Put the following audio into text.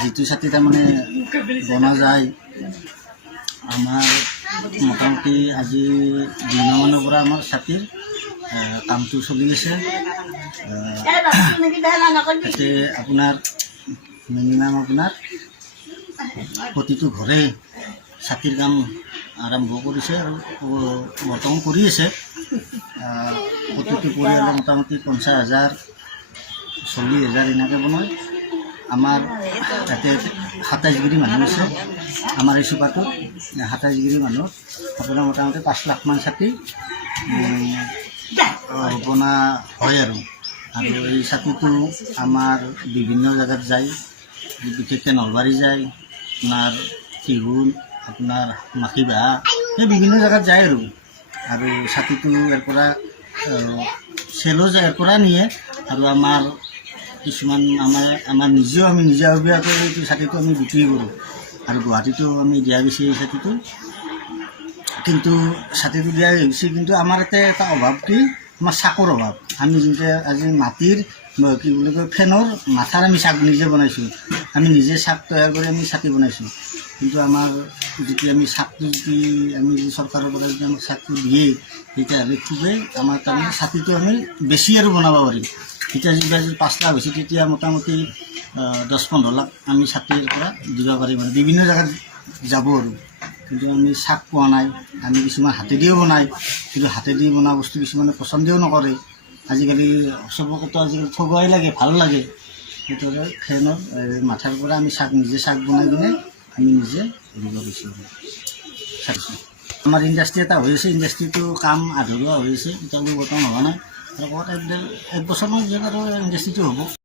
যিটো ছাতি তাৰমানে বনা যায় আমাৰ মোটামুটি আজি 2 মাহমানৰ পৰা আমাৰ ছাতিৰ কামটো চলি আছে। তাতে আপোনাৰ মিনিমাম আপোনাৰ প্ৰতিটো ঘৰে ছাতিৰ কাম আৰম্ভ কৰিছে আৰু বৰ্তমান কৰি আছে। প্ৰতিটো পৰিয়ালে মোটামুটি 50,000 40,000 এনেকৈ বনায়। আমাৰ তাতে 27 গিৰি মানুহ আছে। আমাৰ এই চুপাটোত 27 গিৰি মানুহ আপোনাৰ মোটামুটি 5 লাখ মান ছাতি বনা হয় আৰু এই ছাতিটো আমাৰ বিভিন্ন জেগাত যায়, বিশেষকৈ নলবাৰী যায়, আপোনাৰ টিহুন, আপোনাৰ মাখিবাহা, এই বিভিন্ন জেগাত যায় আৰু ছাতিটো ইয়াৰ পৰা চেলো যায়, ইয়াৰ পৰা নিয়ে আৰু আমাৰ কিছুমান আমাৰ নিজেও আমি নিজাববীয়াকৈ এইটো ছাতিটো আমি বিক্ৰী কৰোঁ আৰু গুৱাহাটীতো আমি দিয়া গৈছে এই ছাতিটো। কিন্তু ছাতিটো দিয়া হৈছে, কিন্তু আমাৰ ইয়াতে এটা অভাৱ কি, আমাৰ চাকৰ অভাৱ। আমি যেনেকৈ আজি মাটিৰ কি বুলি কয় ফেনৰ মাথাৰ আমি চাক নিজে বনাইছোঁ, আমি নিজে চাক তৈয়াৰ কৰি আমি ছাতি বনাইছোঁ। কিন্তু আমাৰ যেতিয়া আমি চাকটো আমি চৰকাৰৰ পৰা যদি আমাক চাকটো দিয়ে তেতিয়াহ'লে খুবেই আমাৰ তাৰমানে ছাতিটো আমি বেছি আৰু বনাব পাৰিম। এতিয়া যেতিয়া 5 লাখ হৈছে তেতিয়া মোটামুটি 10-15 লাখ আমি ছাতিৰ পৰা দিব পাৰিম আৰু বিভিন্ন জেগাত যাব আৰু। কিন্তু আমি চাক পোৱা নাই। আমি কিছুমান হাতেদিও বনাই, কিন্তু হাতেদি বনোৱা বস্তু কিছুমানে পচন্দও নকৰে। আজিকালি চবকেতো আজিকালি ঠগুৱাই লাগে, ভাল লাগে। সেইটোৰে ফেনৰ মাথাৰ পৰা আমি নিজে চাক বনাই কিনে আমি নিজে দিব বিচাৰোঁ। আমাৰ ইণ্ডাষ্ট্ৰি এটা হৈ আছে, ইণ্ডাষ্ট্ৰিটো কাম আধৰুৱা হৈ আছে, এতিয়ালৈ বৰ্তমান হোৱা নাই। আৰু 1 বছৰমান পিছত আৰু ইণ্ডাষ্ট্ৰিটো হ'ব।